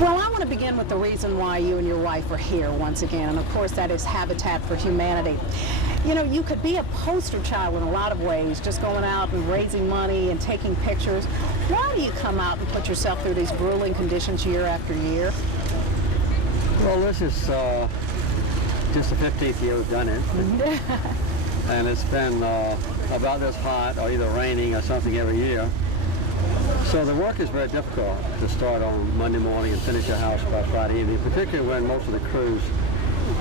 Well, I want to begin with the reason why you and your wife are here once again, and of course that is Habitat for Humanity. You know, you could be a poster child in a lot of ways, just going out and raising money and taking pictures. Why do you come out and put yourself through these grueling conditions year after year? Well, this is just the 15th year we've done it. And it's been about this hot or either raining or something every year. So the work is very difficult to start on Monday morning and finish your house by Friday evening, particularly when most of the crews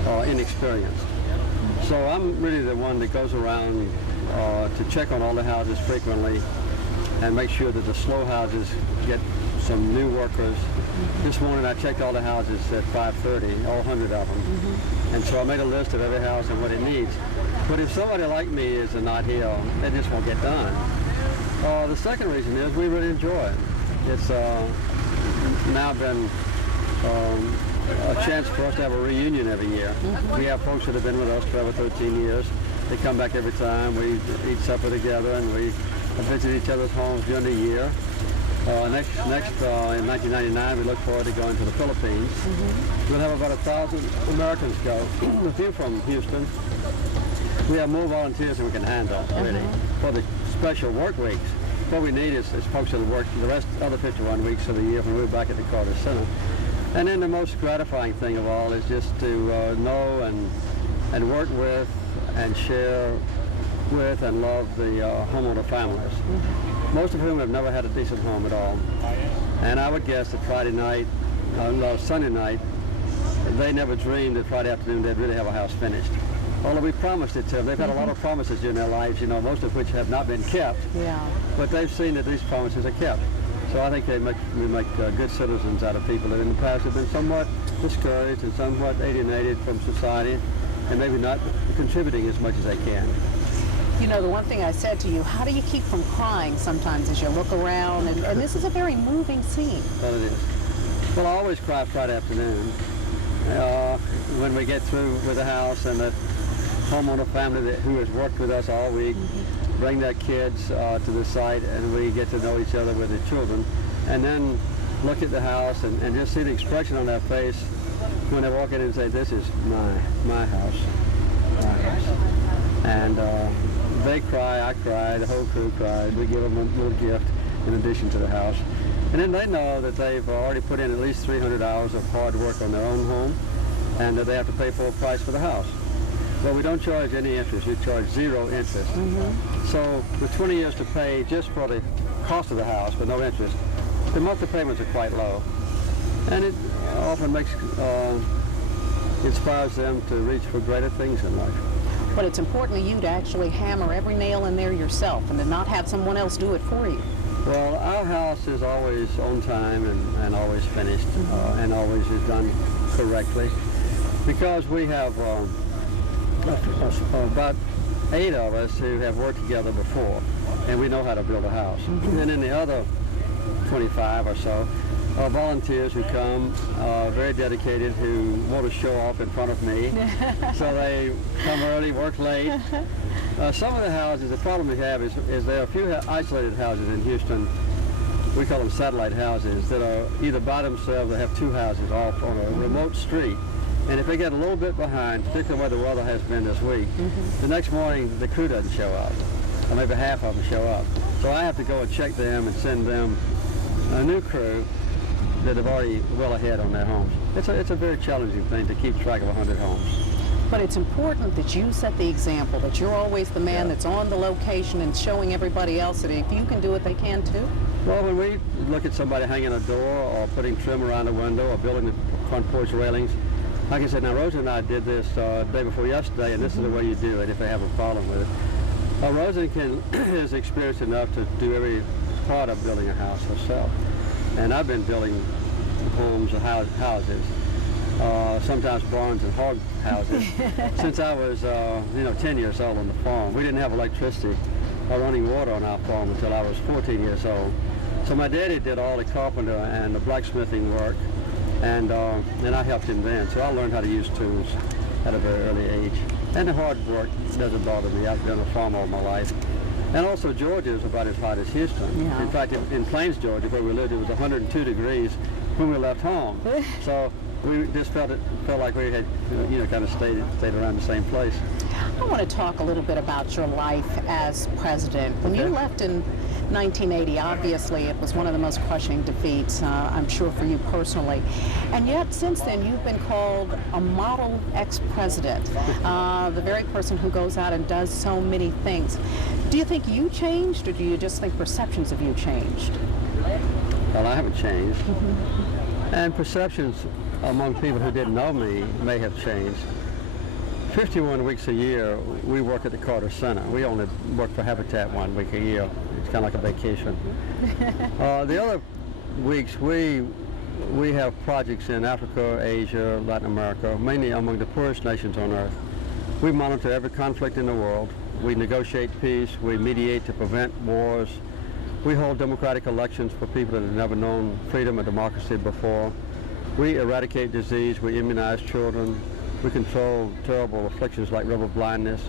are inexperienced. So I'm really the one that goes around to check on all the houses frequently and make sure that the slow houses get some new workers. This morning I checked all the houses at 5:30, all 100 of them. And so I made a list of every house and what it needs. But if somebody like me is not here, it just won't get done. The second reason is we really enjoy it. It's now been a chance for us to have a reunion every year. We have folks that have been with us for over 13 years. They come back every time. We eat supper together and we visit each other's homes during the year. Next in 1999, we look forward to going to the Philippines. We'll have about 1,000 Americans go, a few from Houston. We have more volunteers than we can handle, really, for the special work weeks. What we need is folks that work the other 51 weeks of the year when we're back at the Carter Center. And then the most gratifying thing of all is just to know and work with and share with and love the homeowner families, most of whom have never had a decent home at all. And I would guess that Friday night, Sunday night, they never dreamed that Friday afternoon they'd really have a house finished. Although we promised it to them. They've had a lot of promises during their lives, you know, most of which have not been kept. Yeah. But they've seen that these promises are kept. So I think we make good citizens out of people that in the past have been somewhat discouraged and somewhat alienated from society and maybe not contributing as much as they can. You know, the one thing I said to you, how do you keep from crying sometimes as you look around? And this is a very moving scene. Well, it is. Well, I always cry Friday afternoon when we get through with the house and the homeowner family who has worked with us all week bring their kids to the site and we get to know each other with the children and then look at the house and just see the expression on their face when they walk in and say, this is my house, my house. And they cry, I cry, the whole crew cries. We give them a little gift in addition to the house. And then they know that they've already put in at least 300 hours of hard work on their own home and that they have to pay full price for the house. Well, we don't charge any interest. We charge zero interest. So with 20 years to pay just for the cost of the house with no interest, the monthly payments are quite low. And it often inspires them to reach for greater things in life. But it's important to you to actually hammer every nail in there yourself and to not have someone else do it for you. Well, our house is always on time and always finished and always is done correctly because we have about 8 of us who have worked together before and we know how to build a house. And then the other 25 or so are volunteers who come, very dedicated, who want to show off in front of me. So they come early, work late. Some of the houses, the problem we have is there are a few isolated houses in Houston. We call them satellite houses that are either by themselves or have 2 houses off on a remote street. And if they get a little bit behind, particularly where the weather has been this week, the next morning the crew doesn't show up, or maybe half of them show up. So I have to go and check them and send them a new crew that have already well ahead on their homes. It's a very challenging thing to keep track of 100 homes. But it's important that you set the example, that you're always the man that's on the location and showing everybody else that if you can do it, they can too. Well, when we look at somebody hanging a door or putting trim around a window or building the front porch railings, like I said, now Rosa and I did this day before yesterday, and this is the way you do it if they have a problem with it. Rosa is experienced enough to do every part of building a house herself. And I've been building homes or houses, sometimes barns and hog houses, since I was 10 years old on the farm. We didn't have electricity or running water on our farm until I was 14 years old. So my daddy did all the carpenter and the blacksmithing work, and I helped him then. So I learned how to use tools at a very early age. And the hard work doesn't bother me. I've been on a farm all my life. And also Georgia is about as hot as Houston. Yeah. In fact, in Plains, Georgia, where we lived, it was 102 degrees when we left home. So we just felt like we had, kind of stayed around the same place. I want to talk a little bit about your life as president. When you left in 1980, obviously it was one of the most crushing defeats, I'm sure, for you personally. And yet, since then, you've been called a model ex-president, the very person who goes out and does so many things. Do you think you changed, or do you just think perceptions of you changed? Well, I haven't changed. And perceptions among people who didn't know me may have changed. 51 weeks a year, we work at the Carter Center. We only work for Habitat 1 week a year. It's kind of like a vacation. The other weeks, we have projects in Africa, Asia, Latin America, mainly among the poorest nations on earth. We monitor every conflict in the world. We negotiate peace. We mediate to prevent wars. We hold democratic elections for people that have never known freedom or democracy before. We eradicate disease. We immunize children. We control terrible afflictions like river blindness.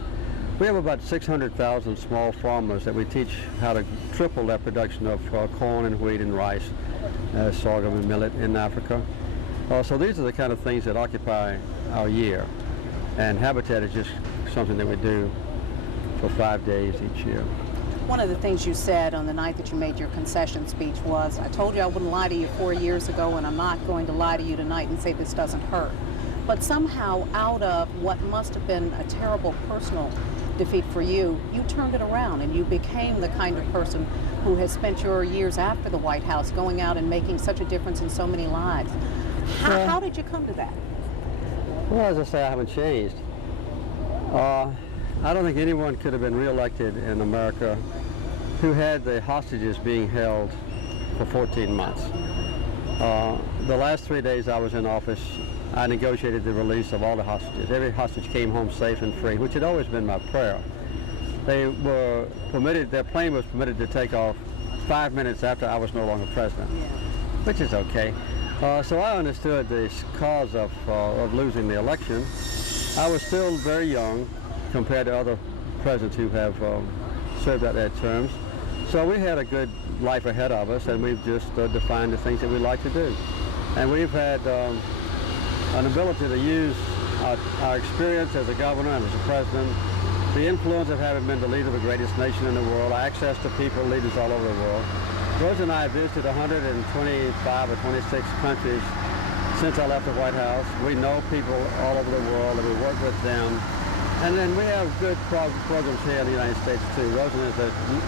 We have about 600,000 small farmers that we teach how to triple their production of corn and wheat and rice, sorghum and millet in Africa. So these are the kind of things that occupy our year. And Habitat is just something that we do for 5 days each year. One of the things you said on the night that you made your concession speech was, I told you I wouldn't lie to you 4 years ago, and I'm not going to lie to you tonight and say this doesn't hurt. But somehow, out of what must have been a terrible personal defeat for you, you turned it around and you became the kind of person who has spent your years after the White House going out and making such a difference in so many lives. How did you come to that? Well, as I say, I haven't changed. I don't think anyone could have been reelected in America who had the hostages being held for 14 months. The last 3 days I was in office, I negotiated the release of all the hostages. Every hostage came home safe and free, which had always been my prayer. They were permitted, their plane was permitted to take off 5 minutes after I was no longer president, which is okay. So I understood the cause of losing the election. I was still very young compared to other presidents who have served out their terms. So we had a good life ahead of us, and we've just defined the things that we like to do. And we've had an ability to use our experience as a governor and as a president, the influence of having been the leader of the greatest nation in the world, our access to people, leaders all over the world. Rose and I have visited 125 or 26 countries since I left the White House. We know people all over the world, and we work with them. And then we have good programs here in the United States too. Rosen is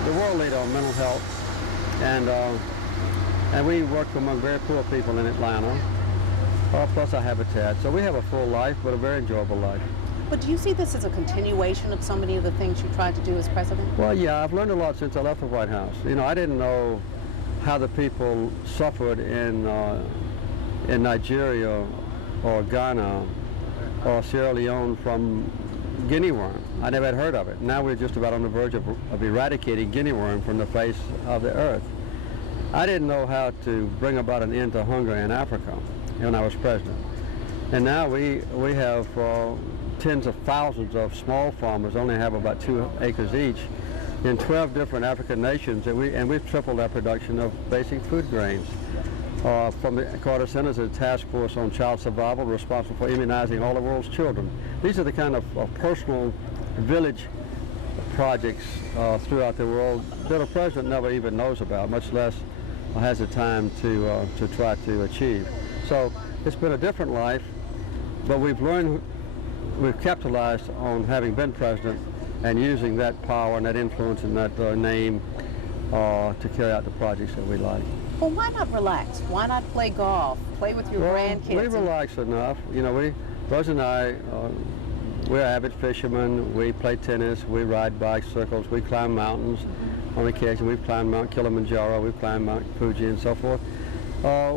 the world leader on mental health, and we work among very poor people in Atlanta, plus our Habitat. So we have a full life, but a very enjoyable life. But do you see this as a continuation of so many of the things you tried to do as president? Well, yeah, I've learned a lot since I left the White House. I didn't know how the people suffered in Nigeria or Ghana or Sierra Leone from guinea worm. I never had heard of it. Now we're just about on the verge of eradicating guinea worm from the face of the earth. I didn't know how to bring about an end to hunger in Africa when I was president. And now we have tens of thousands of small farmers, only have about 2 acres each, in 12 different African nations, and we've tripled our production of basic food grains. From the Carter Center is a task force on child survival responsible for immunizing all the world's children. These are the kind of personal village projects throughout the world that a president never even knows about, much less has the time to try to achieve. So it's been a different life, but we've capitalized on having been president and using that power and that influence and that name to carry out the projects that we like. Well, why not relax? Why not play golf? Play with your grandkids? We relax enough. Rose and I, we're avid fishermen. We play tennis. We ride bicycles. We climb mountains. On occasion, we've climbed Mount Kilimanjaro. We've climbed Mount Fuji and so forth.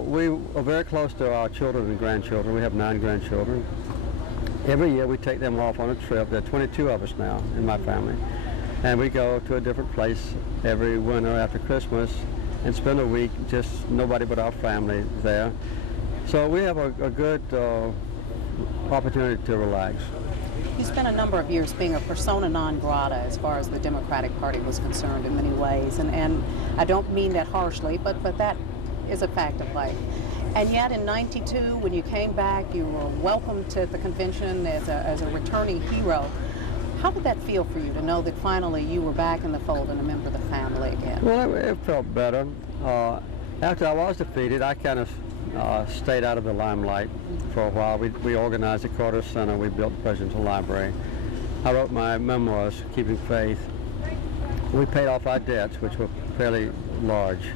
We are very close to our children and grandchildren. We have 9 grandchildren. Every year, we take them off on a trip. There are 22 of us now in my family. And we go to a different place every winter after Christmas and spend a week, just nobody but our family there. So we have a good opportunity to relax. You spent a number of years being a persona non grata as far as the Democratic Party was concerned in many ways, and I don't mean that harshly, but that is a fact of life. And yet in '92, when you came back, you were welcomed to the convention as a returning hero. How did that feel for you to know that finally you were back in the fold and a member of the family again? Well, it felt better. After I was defeated, I kind of stayed out of the limelight for a while. We organized the Carter Center. We built the Presidential Library. I wrote my memoirs, Keeping Faith. We paid off our debts, which were fairly large.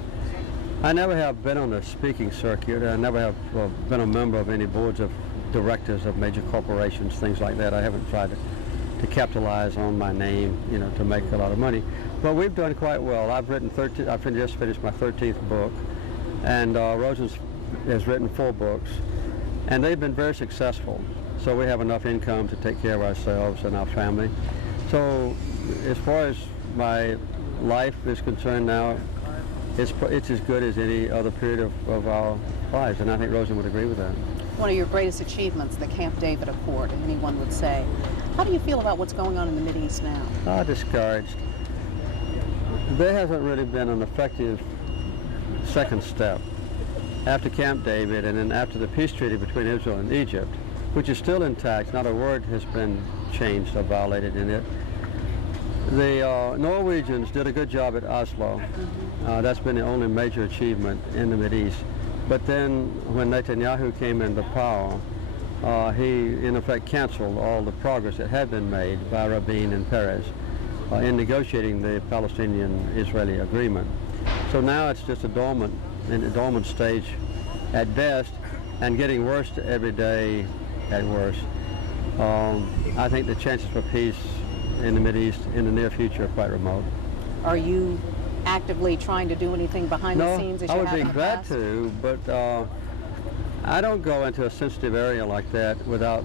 I never have been on the speaking circuit. I never have been a member of any boards of directors of major corporations, things like that. I haven't tried to capitalize on my name, you know, to make a lot of money. But we've done quite well. I've just finished my 13th book, and Rosen has written 4 books, and they've been very successful. So we have enough income to take care of ourselves and our family. So as far as my life is concerned now, it's as good as any other period of our lives, and I think Rosen would agree with that. One of your greatest achievements, the Camp David Accord, anyone would say. How do you feel about what's going on in the Mideast now? Discouraged. There hasn't really been an effective second step. After Camp David and then after the peace treaty between Israel and Egypt, which is still intact, not a word has been changed or violated in it. The Norwegians did a good job at Oslo. That's been the only major achievement in the Mideast. But then when Netanyahu came into power, he in effect canceled all the progress that had been made by Rabin and Peres in negotiating the Palestinian-Israeli agreement. So now it's just in a dormant stage at best, and getting worse every day at worst. I think the chances for peace in the Mideast in the near future are quite remote. Are you actively trying to do anything behind the scenes as you have in the past? I would be glad to, but I don't go into a sensitive area like that without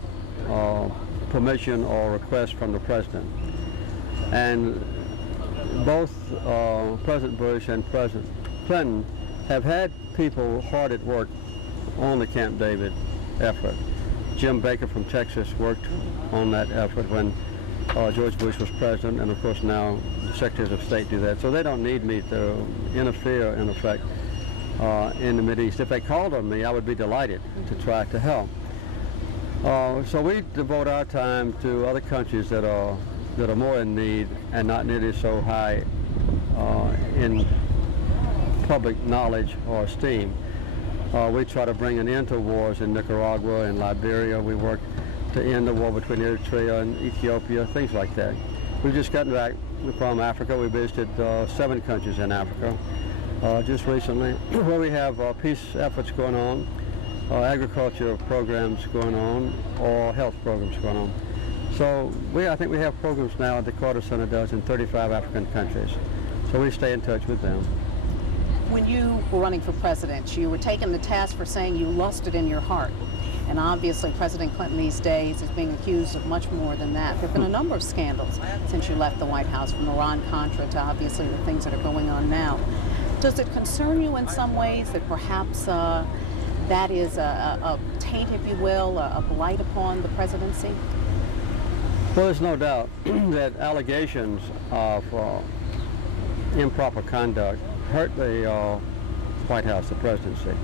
permission or request from the president. And both President Bush and President Clinton have had people hard at work on the Camp David effort. Jim Baker from Texas worked on that effort when George Bush was president, and of course now the Secretaries of State do that. So they don't need me to interfere, in effect, in the Mideast. If they called on me, I would be delighted to try to help. So we devote our time to other countries that are more in need and not nearly so high in public knowledge or esteem. We try to bring an end to wars in Nicaragua and Liberia. We work to end the war between Eritrea and Ethiopia, things like that. We've just gotten back from Africa. We visited 7 countries in Africa just recently, where we have peace efforts going on, agriculture programs going on, or health programs going on. So I think we have programs now the Carter Center does in 35 African countries. So we stay in touch with them. When you were running for president, you were taken to task for saying you lost it in your heart. And obviously President Clinton these days is being accused of much more than that. There have been a number of scandals since you left the White House, from Iran-Contra to obviously the things that are going on now. Does it concern you in some ways that perhaps that is a taint, if you will, a blight upon the presidency? Well, there's no doubt that allegations of improper conduct hurt the White House, the presidency.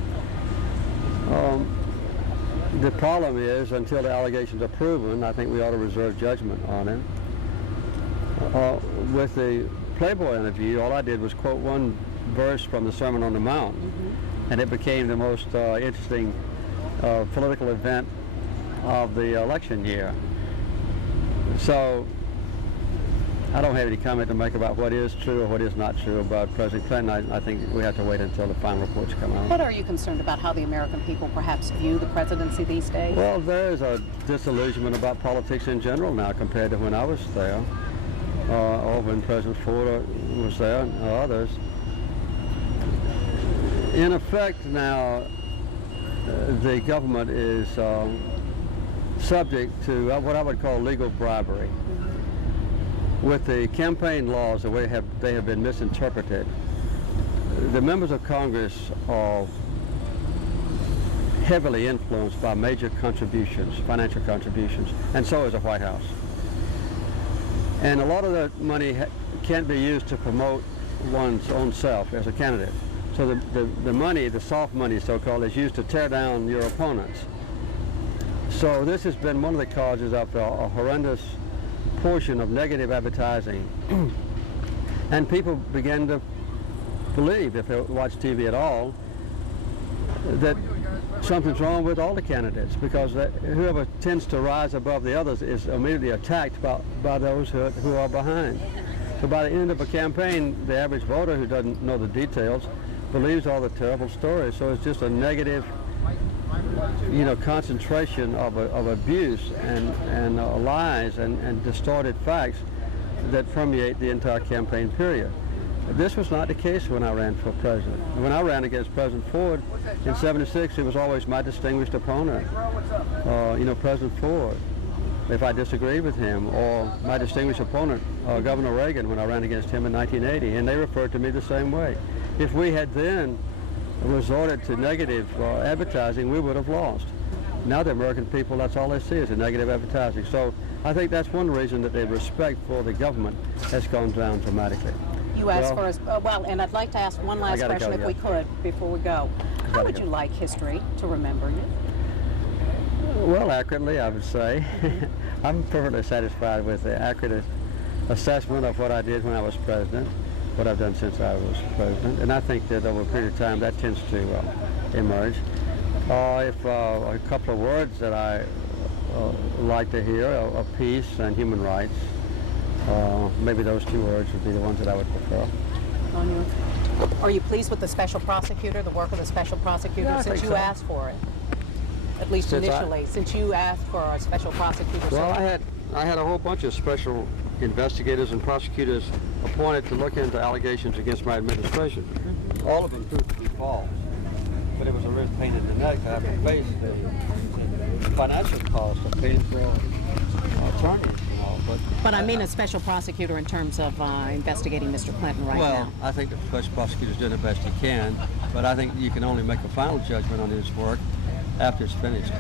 The problem is, until the allegations are proven, I think we ought to reserve judgment on it. With the Playboy interview, all I did was quote one verse from the Sermon on the Mount, and it became the most interesting political event of the election year. So I don't have any comment to make about what is true or what is not true about President Clinton. I think we have to wait until the final reports come out. What are you concerned about how the American people perhaps view the presidency these days? Well, there is a disillusionment about politics in general now compared to when I was there, or when President Ford was there, and others. In effect now, the government is subject to what I would call legal bribery. With the campaign laws, the way they have been misinterpreted, the members of Congress are heavily influenced by major contributions, financial contributions, and so is the White House. And a lot of that money can't be used to promote one's own self as a candidate. So the money, the soft money so-called, is used to tear down your opponents. So this has been one of the causes of a horrendous portion of negative advertising. And people begin to believe, if they watch TV at all, that something's wrong with all the candidates, because whoever tends to rise above the others is immediately attacked by those who are behind. So by the end of a campaign, the average voter who doesn't know the details believes all the terrible stories. So it's just a negative, concentration of abuse and lies and distorted facts that permeate the entire campaign period. This was not the case when I ran for president. When I ran against President Ford in '76, he was always my distinguished opponent. President Ford, if I disagreed with him, or my distinguished opponent, Governor Reagan, when I ran against him in 1980, and they referred to me the same way. If we had then resorted to negative advertising, we would have lost. Now the American people, that's all they see is the negative advertising. So I think that's one reason that their respect for the government has gone down dramatically. You asked for us, and I'd like to ask one last question if we could before we go. How would you like history to remember you? Well, accurately, I would say. I'm perfectly satisfied with the accurate assessment of what I did when I was president, what I've done since I was president, and I think that over a period of time that tends to emerge. If a couple of words that I like to hear are peace and human rights, maybe those two words would be the ones that I would prefer. Are you pleased with the special prosecutor, the work of the special prosecutor, Yeah, since you asked for it? At least initially, since you asked for a special prosecutor. Well, I had a whole bunch of special investigators and prosecutors appointed to look into allegations against my administration. Mm-hmm. All of them proved to be false. But it was a real pain in the neck to have to face the financial cost of paying for attorneys. But I mean a special prosecutor in terms of investigating Mr. Clinton right now. Well, I think the special prosecutor's doing the best he can, but I think you can only make a final judgment on his work after it's finished.